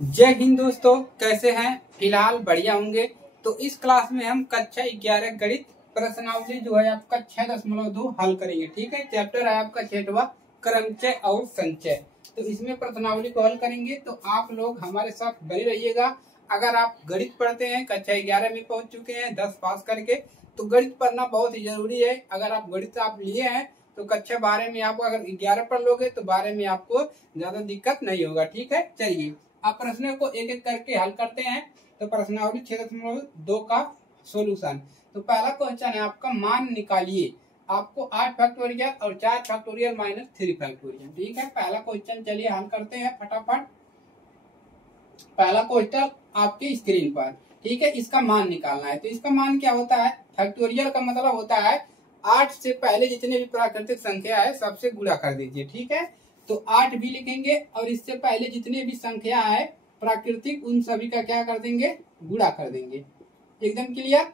जय हिंद दोस्तों, कैसे हैं? फिलहाल बढ़िया होंगे। तो इस क्लास में हम कक्षा 11 गणित प्रश्नावली जो है आपका 6.2 हल करेंगे। ठीक है, चैप्टर है आपका 6वां क्रमचय और संचय। तो इसमें प्रश्नावली को हल करेंगे, तो आप लोग हमारे साथ बने रहिएगा। अगर आप गणित पढ़ते हैं, कक्षा 11 में पहुंच चुके हैं 10 पास करके, तो गणित पढ़ना बहुत ही जरूरी है। अगर आप गणित आप लिए हैं तो कक्षा 12 में आपको अगर 11 पढ़ लोगे तो 12 में आपको ज्यादा दिक्कत नहीं होगा। ठीक है, चलिए अब प्रश्नों को एक एक करके हल करते हैं। तो प्रश्नावली 6.2 का सॉल्यूशन। तो पहला क्वेश्चन है आपका, मान निकालिए। आपको 8 फैक्टोरियल और 4 फैक्टोरियल माइनस 3 फैक्टोरियल। ठीक है, पहला क्वेश्चन चलिए हल करते हैं फटाफट। पहला क्वेश्चन आपकी स्क्रीन पर। ठीक है, इसका मान निकालना है। तो इसका मान क्या होता है? फैक्टोरियल का मतलब होता है 8 से पहले जितने भी प्राकृतिक संख्या है सबसे गुणा कर दीजिए। ठीक है, तो 8 भी लिखेंगे और इससे पहले जितने भी संख्या है प्राकृतिक उन सभी का क्या कर देंगे? गुणा कर देंगे। एकदम क्लियर।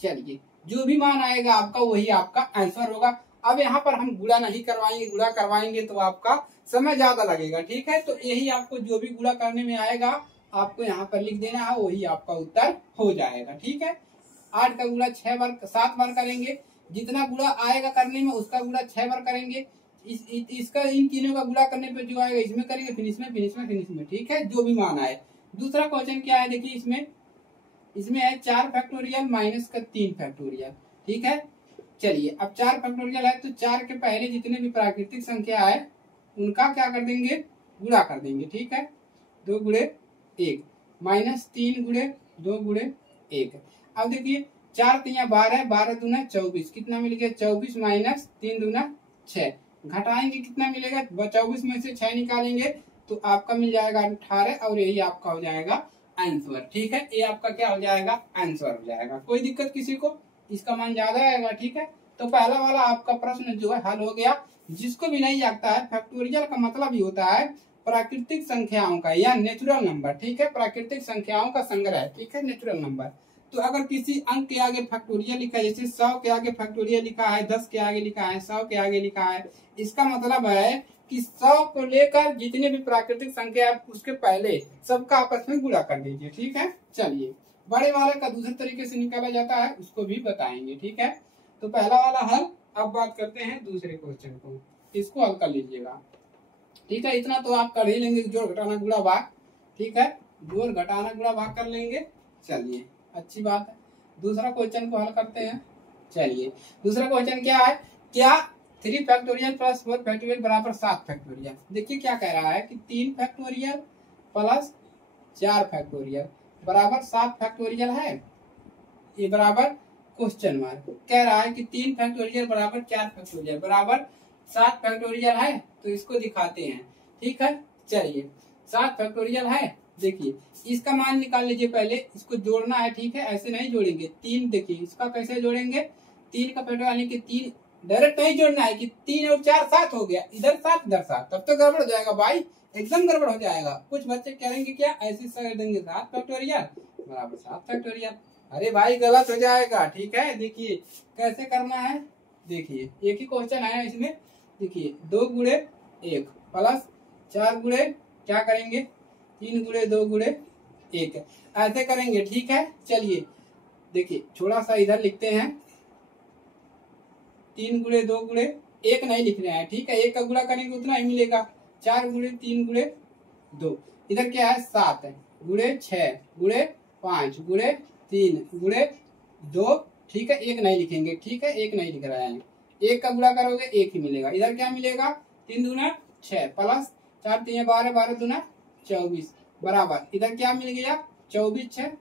चलिए, जो भी मान आएगा आपका वही आपका आंसर होगा। अब यहाँ पर हम गुणा नहीं करवाएंगे, गुणा करवाएंगे तो आपका समय ज्यादा लगेगा। ठीक है, तो यही आपको जो भी गुणा करने में आएगा आपको यहाँ पर लिख देना है, वही आपका उत्तर हो जाएगा। ठीक है, 8 का गुणा 7 बार करेंगे। जितना गुणा आएगा करने में उसका गुणा 6 बार करेंगे। इसका इन तीनों का गुणा करने पे जो आएगा इसमें करेंगे, फिर इसमें, फिर इसमें, फिर इसमें। ठीक है, जो भी मान आए। दूसरा क्वेश्चन क्या है देखिए, इसमें है 4 फैक्टोरियल माइनस का 3 फैक्टोरियल। ठीक है, चलिए अब 4 फैक्टोरियल है तो 4 के पहले जितने भी प्राकृतिक संख्या है उनका क्या कर देंगे? गुणा कर देंगे। ठीक है, 2 गुणे 1 माइनस 3 गुणे 2 गुणे 1। अब देखिए 4 3 12, 12 दूना 24, कितना मिल गया? 24 माइनस 3 दूना 6। घटाएंगे कितना मिलेगा? 24 में से 6 निकालेंगे तो आपका मिल जाएगा 18 और यही आपका हो जाएगा आंसर। ठीक है, ये आपका क्या हो जाएगा? आंसर हो जाएगा। कोई दिक्कत किसी को? इसका मान ज्यादा आएगा। ठीक है, तो पहला वाला आपका प्रश्न जो है हल हो गया। जिसको भी नहीं आता है, फैक्टोरियल का मतलब ही होता है प्राकृतिक संख्याओं का या नेचुरल नंबर। ठीक है, प्राकृतिक संख्याओं का संग्रह। ठीक है, नेचुरल नंबर। तो अगर किसी अंक के आगे फैक्टोरियल लिखा है, जैसे 100 के आगे फैक्टोरियल लिखा है, 10 के आगे लिखा है, 100 के आगे लिखा है, इसका मतलब है कि 100 को लेकर जितने भी प्राकृतिक संख्या है उसके पहले सबका आपस में गुणा कर दीजिए। ठीक है, चलिए बड़े वाले का दूसरे तरीके से निकाला जाता है, उसको भी बताएंगे। ठीक है, तो पहला वाला हल। अब बात करते हैं दूसरे क्वेश्चन को, इसको हल कर लीजिएगा। ठीक है, इतना तो आप कर ही लेंगे, जोड़ घटाना गुणा भाग। ठीक है, जोड़ घटाना गुणा भाग कर लेंगे। चलिए, अच्छी बात है। दूसरा क्वेश्चन को हल करते हैं। चलिए, दूसरा क्वेश्चन क्या है? क्या 3 फैक्टोरियल प्लस 4 फैक्टोरियल बराबर 7 फैक्टोरियल? देखिए क्या कह रहा है कि 3 फैक्टोरियल प्लस 4 फैक्टोरियल बराबर 7 फैक्टोरियल है। ये बराबर क्वेश्चन मार्क कह रहा है कि 3 फैक्टोरियल बराबर 4 फैक्टोरियल बराबर 7 फैक्टोरियल है। तो इसको दिखाते हैं। ठीक है, चलिए 7 फैक्टोरियल है। देखिए इसका मान निकाल लीजिए, पहले इसको जोड़ना है। ठीक है, ऐसे नहीं जोड़ेंगे। 3 देखिए इसका कैसे जोड़ेंगे? 3 का फैक्टोरियल यानी कि 3 डायरेक्ट नहीं जोड़ना है कि 3 और 4 7 हो गया, इधर 7 इधर 7, तब तो गड़बड़ हो जाएगा भाई, एकदम गड़बड़ हो जाएगा। कुछ बच्चे करेंगे क्या, ऐसे कर देंगे 7 फैक्टोरियल बराबर 7 फैक्टोरियल। अरे भाई गलत हो जाएगा। ठीक है, देखिए कैसे करना है। देखिए एक ही क्वेश्चन आया इसमें। देखिए 2 गुणे 1 प्लस 4 गुणे क्या करेंगे? 3 गुणे 2 गुणे 1, ऐसे करेंगे। ठीक है, चलिए देखिए थोड़ा सा इधर लिखते हैं। 3 गुणे 2 गुणे 1 नहीं लिख रहे हैं। ठीक है, 1 का गुणा करेंगे उतना ही मिलेगा। 4 गुणे 3 गुणे 2, इधर क्या है? 7 गुणे 6 गुणे 5 गुणे 3 गुणे 2। ठीक है, 1 नहीं लिखेंगे। ठीक है, 1 नहीं लिख रहे हैं। 1 का गुणा करोगे 1 ही मिलेगा। इधर क्या मिलेगा? 3 दूना 6 प्लस 4 3 12, 12 दूना 24 बराबर, इधर क्या मिल गया? 24 6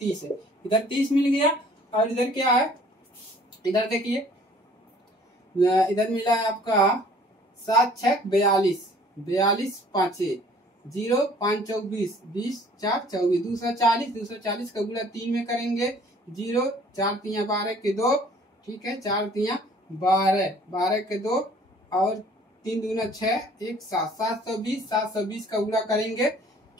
30, इधर 30 मिल गया। और इधर क्या है? इधर देखिए इधर मिला है आपका 7 6 42, 42 5 0 5 24 20 4 24, 240, 240 का गुणा 3 में करेंगे। 0 4 3 12 के 2। ठीक है, 4 3 12, 12 के 2 और 3 दूना 6 1 7, 720, 720 का गुणा करेंगे।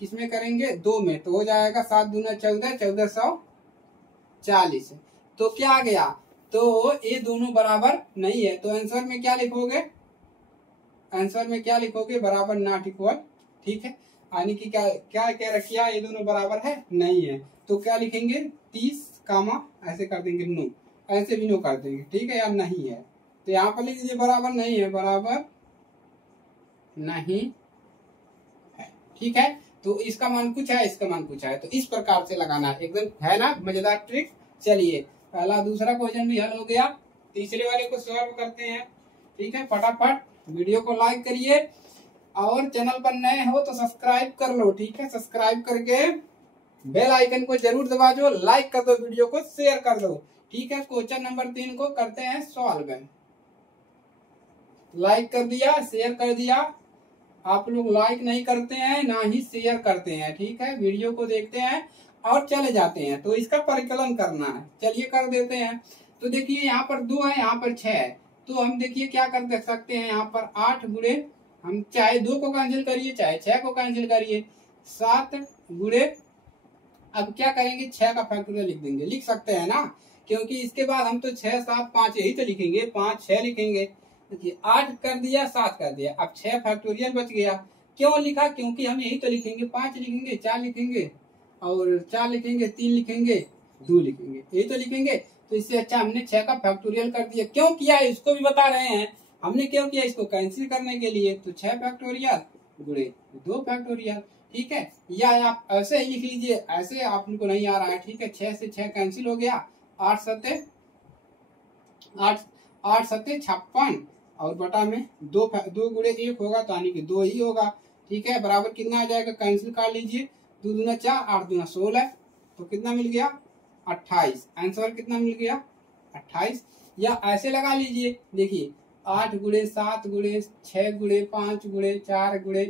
किसमें करेंगे? 2 में, तो हो जाएगा 7 दूना 14, 1440। तो क्या आ गया? तो ये दोनों बराबर नहीं है, तो आंसर में क्या लिखोगे? आंसर में क्या लिखोगे? बराबर नॉट इक्वल। ठीक है, यानी कि क्या क्या क्या किया, ये दोनों बराबर है नहीं है, तो क्या लिखेंगे 30 कामा ऐसे कर देंगे नो, ऐसे भी नो कर देंगे, ठीक है, या नहीं है, तो यहाँ पर लिख दीजिए बराबर नहीं है, बराबर नहीं है, ठीक है। तो इसका मान कुछ है, इसका मान कुछ है, तो इस प्रकार से लगाना है, एकदम है ना मजेदार ट्रिक। चलिए पहला दूसरा क्वेश्चन भी हल हो गया, तीसरे वाले को सॉल्व करते हैं, ठीक है। फटाफट वीडियो को लाइक करिए और चैनल पर नए हो तो सब्सक्राइब कर लो, ठीक है। सब्सक्राइब करके बेल आइकन को जरूर दबा दो, लाइक कर दो, वीडियो को शेयर कर दो, ठीक है। क्वेश्चन नंबर 3 को करते हैं सॉल्व। लाइक कर दिया, शेयर कर दिया, आप लोग लाइक नहीं करते हैं ना ही शेयर करते हैं, ठीक है। वीडियो को देखते हैं और चले जाते हैं, तो इसका परिकलन करना है, चलिए कर देते हैं। तो देखिए यहाँ पर 2 है, यहाँ पर 6 है, तो हम देखिए क्या कर सकते हैं, यहाँ पर 8 गुणे, हम चाहे 2 को कैंसिल करिए चाहे 6 को कैंसिल करिए, 7 गुणे, अब क्या करेंगे 6 का फैक्टोरियल लिख देंगे, लिख सकते हैं ना, क्योंकि इसके बाद हम तो 6 7 5 यही तो लिखेंगे, 5 6 लिखेंगे। देखिए 8 कर दिया, 7 कर दिया, अब 6 फैक्टोरियल बच गया। क्यों लिखा, क्योंकि हम यही तो लिखेंगे, 5 लिखेंगे, 4 लिखेंगे और 4 लिखेंगे, 3 लिखेंगे, 2 लिखेंगे, यही तो लिखेंगे। तो इससे अच्छा हमने 6 का फैक्टोरियल कर दिया। क्यों किया इसको भी बता रहे हैं, हमने क्यों किया इसको कैंसिल करने के लिए, तो 6 फैक्टोरियल गुणे 2 फैक्टोरियल, ठीक है। या आप ऐसे ही लिख लीजिए, ऐसे आपको नहीं आ रहा है, ठीक है। 6 से 6 कैंसिल हो गया, 8 सत्ते 56 और बटा में 2 गुणे 1 होगा, तो यानी कि 2 ही होगा, ठीक है। बराबर कितना आ जाएगा, कैंसिल कर लीजिए, 2 दूना 4, 8 दूना 16, तो कितना मिल गया 28, आंसर कितना मिल गया 28। या ऐसे लगा लीजिए, देखिए 8 गुणे 7 गुणे 6 गुणे 5 गुणे 4 गुणे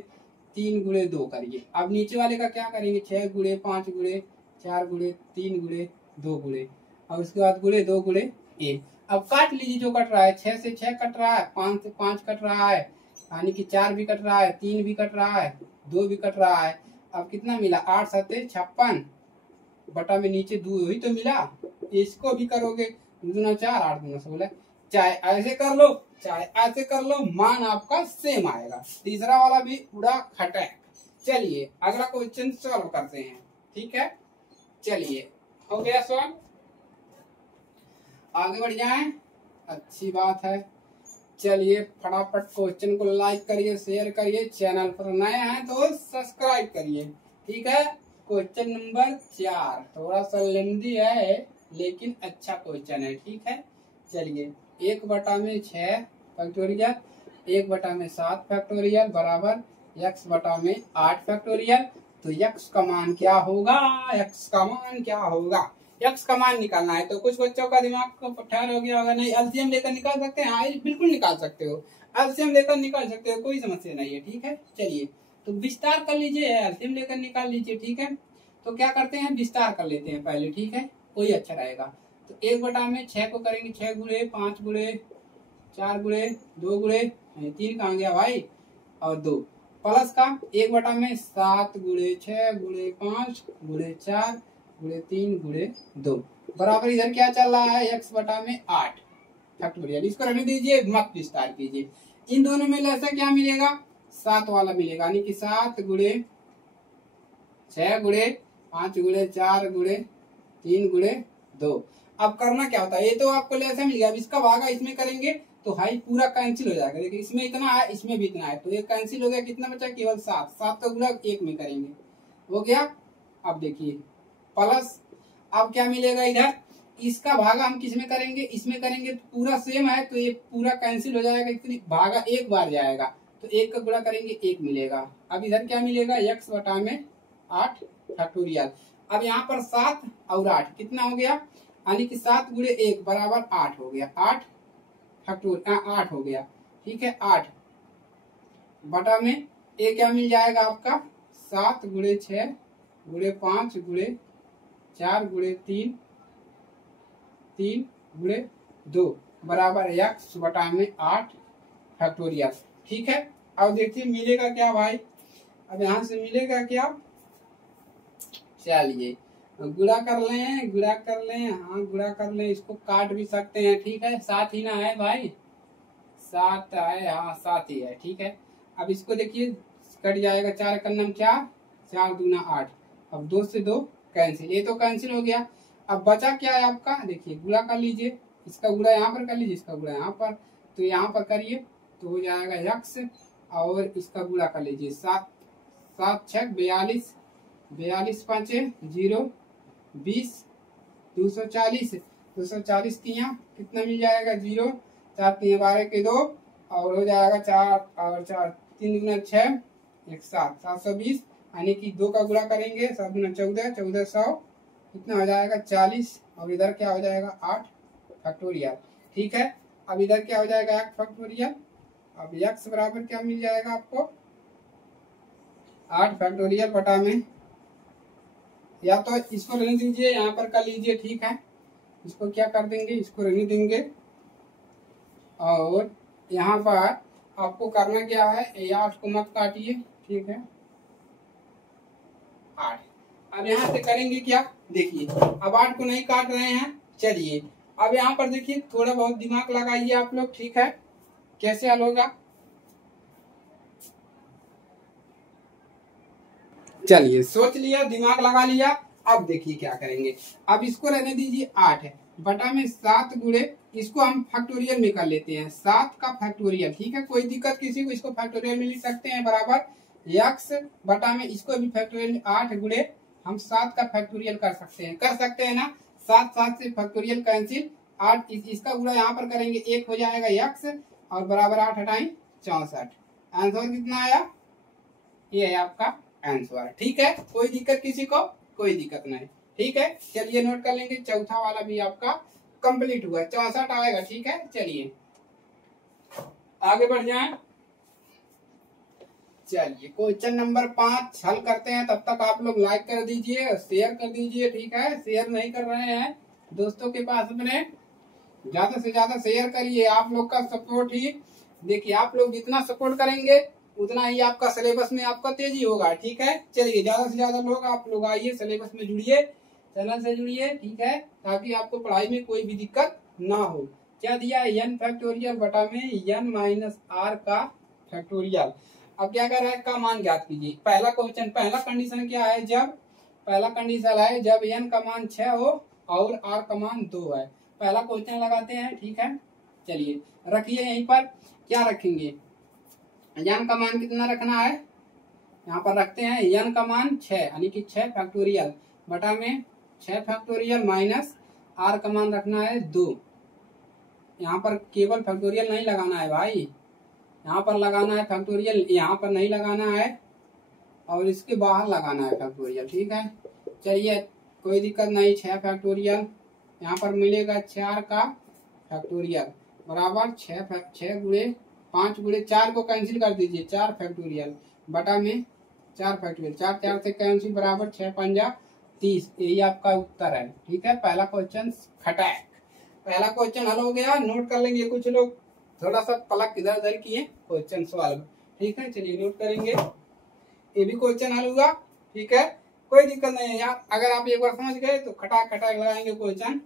3 गुणे 2 करिए। अब नीचे वाले का क्या करेंगे, 6 गुणे 5 गुणे 4 गुणे 3 गुणे 2 गुणे, और उसके बाद गुणे 2 गुणे 1। अब काट लीजिए जो कट रहा है, 6 से 6 कट रहा है, 5 से 5 कट रहा है, यानी कि 4 भी कट रहा है, 3 भी कट रहा है, 2 भी कट रहा है। अब कितना मिला, 8 सत्ते 56 बटा में नीचे 2 ही तो मिला, इसको भी करोगे, 2 दूना 4, 8 दूना 16, चाहे ऐसे कर लो चाहे ऐसे कर लो, मान आपका सेम आएगा। तीसरा वाला भी उड़ा खटक। चलिए अगला क्वेश्चन सॉल्व करते हैं, ठीक है। चलिए हो गया सॉल्व, आगे बढ़ जाएं, अच्छी बात है। चलिए फटाफट क्वेश्चन को लाइक करिए, शेयर करिए, चैनल पर नए हैं तो सब्सक्राइब करिए, ठीक है। क्वेश्चन नंबर 4 थोड़ा सा लेंदी है लेकिन अच्छा क्वेश्चन है, ठीक है। चलिए 1 बटा में 6 फैक्टोरियल, 1 बटा में 7 फैक्टोरियल बराबर x बटा में 8 फैक्टोरियल। तो x का मान क्या होगा, x का मान क्या होगा, x का मान निकालना है। तो कुछ बच्चों का दिमाग को पठार हो गया होगा, नहीं एलसीएम लेकर निकाल सकते हैं, हाँ बिल्कुल निकाल सकते हो, एलसीएम लेकर निकाल सकते हो, कोई समस्या नहीं है, ठीक है। चलिए तो विस्तार कर लीजिए, एलसीएम लेकर निकाल लीजिए, ठीक है। तो क्या करते हैं, विस्तार कर लेते हैं पहले, ठीक है, कोई अच्छा रहेगा। तो 1 बटा में 6 को करेंगे 6 गुणे 5 गुणे 4 गुणे 2 गुणे 3 कहाँ गया भाई, और 2 प्लस का 1 बटा में 7 गुणे 6 गुणे 5 गुणे 4 गुणे 3 गुणे 2 बराबर इधर क्या चल रहा है, x बटा में 8 फैक्टोरियल। इसको रहने दीजिए, मत विस्तार कीजिए। इन दोनों में ऐसा क्या मिलेगा, 7 वाला मिलेगा, यानी कि 7 गुणे 6 गुणे 5 गुणे 4 गुणे 3 गुणे 2। अब करना क्या होता है, ये तो आपको ऐसा मिल गया, अब इसका भागा इसमें करेंगे तो हाई पूरा कैंसिल हो जाएगा। देखिए इसमें इतना है, इसमें भी इतना है, तो ये कैंसिल हो गया, कितना बचा केवल 7, 7 का गुणा 1 में करेंगे, हो गया। अब देखिए प्लस, अब क्या मिलेगा इधर, इसका भागा हम किस में करेंगे, इसमें करेंगे, तो पूरा सेम है, तो ये पूरा कैंसिल हो जाएगा, इतनी भागा एक बार जाएगा, तो 1 का गुणा करेंगे 1 मिलेगा। अब इधर क्या मिलेगा, x बटा में 8 फैक्टोरियल। अब यहाँ पर 7 और 8 कितना हो गया, यानी कि 7 गुणे 1 बराबर 8 हो गया, 8 फैक्टोरियल 8 हो गया, ठीक है। 8 बटा में ए क्या मिल जाएगा आपका, 7 गुणे 6 गुणे 5 गुणे 4 गुणे 3 3 गुणे 2 बराबर x बटा में 8 फैक्टोरियल, ठीक है। अब देखिए मिलेगा क्या भाई, अब यहाँ से मिलेगा क्या, चलिए गुणा कर लें, गुणा कर लें, हाँ गुणा कर लें, इसको काट भी सकते हैं, ठीक है। 7 ही ना है भाई, 7 है, हाँ 7 ही है, ठीक है। अब इसको देखिए कट जाएगा, 4 का नम 4, 4 दूना 8। अब 2 से 2 कैंसिल, ये तो कैंसिल हो गया। अब बचा क्या है आपका, देखिए गुणा कर लीजिए, इसका गुणा यहाँ पर कर लीजिए, इसका गुणा यहाँ पर, तो यहाँ पर करिए तो हो जाएगा x, और इसका गुणा कर लीजिए 7 7 6 42, 42 5 0 20, 240, 240 तिया कितना मिल जाएगा 0, 4 तिया 12 के 2, और हो जाएगा 4 और 4 3 गुना 6 1 7, 720, यानी कि 2 का गुणा करेंगे 7 गुना 14, 1400 कितना हो जाएगा 40, और इधर क्या हो जाएगा 8 फैक्टोरियल। ठीक है, अब इधर क्या हो जाएगा 8 फैक्टोरियल। अब x बराबर क्या मिल जाएगा आपको 8 फैक्टोरियल बटा में, या तो इसको रहने दीजिए यहाँ पर कर लीजिए। ठीक है, इसको क्या कर देंगे, इसको रहने देंगे, और यहाँ पर आपको करना क्या है, ये 8 को मत काटिए। ठीक है 8, अब यहाँ से करेंगे क्या, देखिए अब 8 को नहीं काट रहे हैं। चलिए अब यहाँ पर देखिए थोड़ा बहुत दिमाग लगाइए आप लोग। ठीक है, कैसे हल होगा, चलिए सोच लिया, दिमाग लगा लिया। अब देखिए क्या करेंगे, अब इसको रहने दीजिए 8 है बटा में 7 गुणे, इसको हम फैक्टोरियल में कर लेते हैं 7 का फैक्टोरियल। ठीक है, कोई दिक्कत किसी को, इसको फैक्टोरियल में लिख सकते हैं बराबर x बटा में इसको भी फैक्टोरियल 8 गुणे हम 7 का फैक्टोरियल कर सकते हैं ना। 7 7 से फैक्टोरियल कैंसिल, 8 इसका गुणा यहाँ पर करेंगे 1 हो जाएगा x, और बराबर 8 हटाएं 64। आंसर कितना आया, ये है आपका आंसर। ठीक है, कोई दिक्कत किसी को, कोई दिक्कत नहीं। ठीक है, चलिए नोट कर लेंगे, चौथा वाला भी आपका कंप्लीट हुआ, 64 आएगा। ठीक है, चलिए आगे बढ़ जाएं। चलिए क्वेश्चन नंबर 5 हल करते हैं, तब तक आप लोग लाइक कर दीजिए और शेयर कर दीजिए। ठीक है, शेयर नहीं कर रहे हैं दोस्तों के पास अपने, ज्यादा से ज्यादा शेयर करिए, आप लोग का सपोर्ट ही, देखिए आप लोग जितना सपोर्ट करेंगे उतना ही आपका सिलेबस में आपका तेजी होगा। ठीक है, चलिए ज्यादा से ज्यादा लोग आप लोग आइए, सिलेबस में जुड़िए, चैनल से जुड़िए। ठीक है, ताकि आपको पढ़ाई में कोई भी दिक्कत ना हो। क्या दिया है, n फैक्टोरियल बटा में n माइनस आर का फैक्टोरियल। अब क्या कर रहा है, का मान ज्ञात कीजिए। पहला क्वेश्चन, पहला कंडीशन क्या है, जब पहला कंडीशन है जब n का मान 6 हो और r का मान 2 है। पहला क्वेश्चन लगाते हैं। ठीक है, चलिए रखिए, यहीं पर क्या रखेंगे, n का मान कितना रखना है, यहाँ पर रखते हैं n का मान 6, यानी कि 6 फैक्टोरियल बटा में 6 फैक्टोरियल माइनस r का मान रखना है 2। यहाँ पर केवल फैक्टोरियल नहीं लगाना है भाई, यहाँ पर लगाना है फैक्टोरियल, यहाँ पर नहीं लगाना है, और इसके बाहर लगाना है फैक्टोरियल। ठीक है, चलिए कोई दिक्कत नहीं, 6 फैक्टोरियल यहाँ पर मिलेगा 4 का फैक्टोरियल बराबर 6 गुणे 5 गुणे 4 को कैंसिल कर दीजिए, 4 फैक्टोरियल बटा में 4 फैक्टोरियल, 4 4 से कैंसिल बराबर 6 पंजा 30। यही आपका उत्तर है। ठीक है, पहला क्वेश्चन खटाक, पहला क्वेश्चन हल हो गया। नोट कर लेंगे, कुछ लोग थोड़ा सा पलक इधर उधर किए क्वेश्चन सॉल्व। ठीक है, चलिए नोट करेंगे, ये भी क्वेश्चन हल हुआ। ठीक है, कोई दिक्कत नहीं है यार, अगर आप एक बार समझ गए तो खटाक खटाक लगाएंगे क्वेश्चन,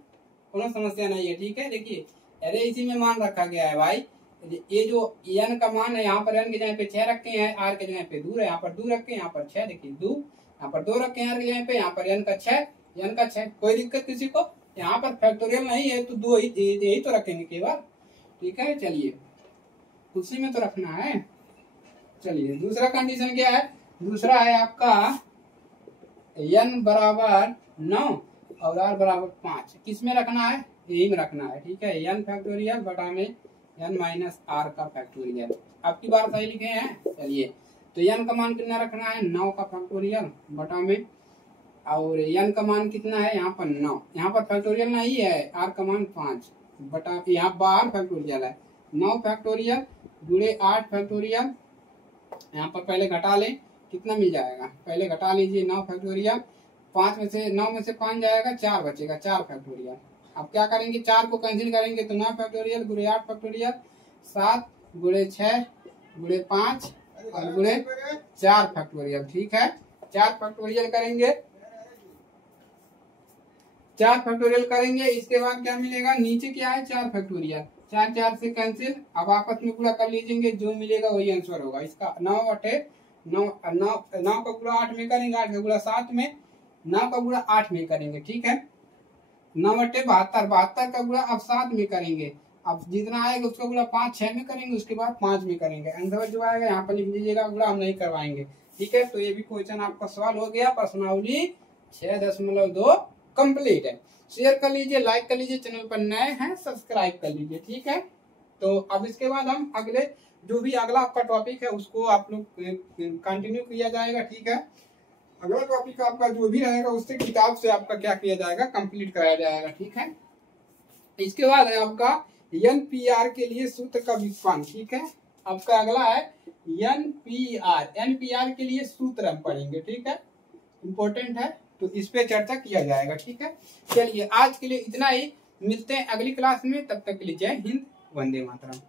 कोई समस्या नहीं है। ठीक है, देखिए अरे इसी में मान रखा गया है भाई, ये जो n का मान है, यहाँ पर n के जगह पे 6 रखे हैं, r के जगह पे 2 है, यहाँ पर 2 रखे हैं, यहाँ पर 6, देखिए 2, यहाँ पर 2 रखे हैं r के जगह पे, यहाँ पर n का 6, कोई दिक्कत किसी को, यहाँ पर फैक्टोरियल नहीं है तो 2 यही तो रखेंगे केवल। ठीक है, चलिए उसी में तो रखना है। चलिए दूसरा कंडीशन क्या है, दूसरा है आपका n बराबर 9 और r बराबर 5, किस में रखना है, यही में रखना है। ठीक है, n फैक्टोरियल बटा में n माइनस r का फैक्टोरियल, आपकी बार सही लिखे हैं। चलिए तो n का मान कितना रखना है, 9 का फैक्टोरियल बटा में, और n का मान कितना है यहाँ पर 9, यहाँ पर फैक्टोरियल नहीं है, r का मान 5 बटा, यहाँ बाहर फैक्टोरियल है, 9 फैक्टोरियल जुड़े 8 फैक्टोरियल, यहाँ पर पहले घटा लें कितना मिल जाएगा, पहले घटा लीजिए 9 फैक्टोरियल, 5 में से 9 में से 5 जाएगा, 4 बचेगा, 4 फैक्टोरियल। अब क्या करेंगे, 4 को कैंसिल करेंगे तो 9 फैक्टोरियल गुणे 8 फैक्टोरियल, 7 गुणे 6 गुणे 5 और गुणे 4 फैक्टोरियल। ठीक है, 4 फैक्टोरियल करेंगे, 4 फैक्टोरियल करेंगे, इसके बाद क्या मिलेगा, नीचे क्या है 4 फैक्टोरियल, 4 4 से कैंसिल, अब आपस में पूरा कर लीजिएंगे, जो मिलेगा वही आंसर होगा इसका। 9 बटे 9 का गुणा 8 में करेंगे, 8 का गुणा 7 में, 9 का गुणा 8 में करेंगे, ठीक है। 9/72, 72 का गुणा अब 7 में करेंगे, अब जितना आएगा उसका गुणा 5 6 में करेंगे, उसके बाद 5 में करेंगे। आंसर जो आएगा यहाँ पर लिख लीजिएगा, गुणा हम नहीं करवाएंगे, ठीक है। तो ये भी क्वेश्चन आपका सवाल हो गया। प्रश्नावली 6.2 कंप्लीट है। शेयर कर लीजिए, लाइक कर लीजिए, चैनल पर नए हैं सब्सक्राइब कर लीजिए, ठीक है। तो अब इसके बाद हम अगले जो भी अगला आपका टॉपिक है उसको आप लोग कंटिन्यू किया जाएगा, ठीक है। अगला टॉपिक आपका जो भी रहेगा उससे किताब से आपका क्या किया जाएगा, कंप्लीट कराया जाएगा, ठीक है। इसके बाद है आपका एनपीआर के लिए सूत्र का व्युत्पन्न, ठीक है। आपका अगला है एनपीआर के लिए सूत्र हम पढ़ेंगे, ठीक है, इंपॉर्टेंट है, तो इस पे चर्चा किया जाएगा, ठीक है। चलिए आज के लिए इतना ही, मिलते हैं अगली क्लास में, तब तक के लिए जय हिंद, वंदे मातरम।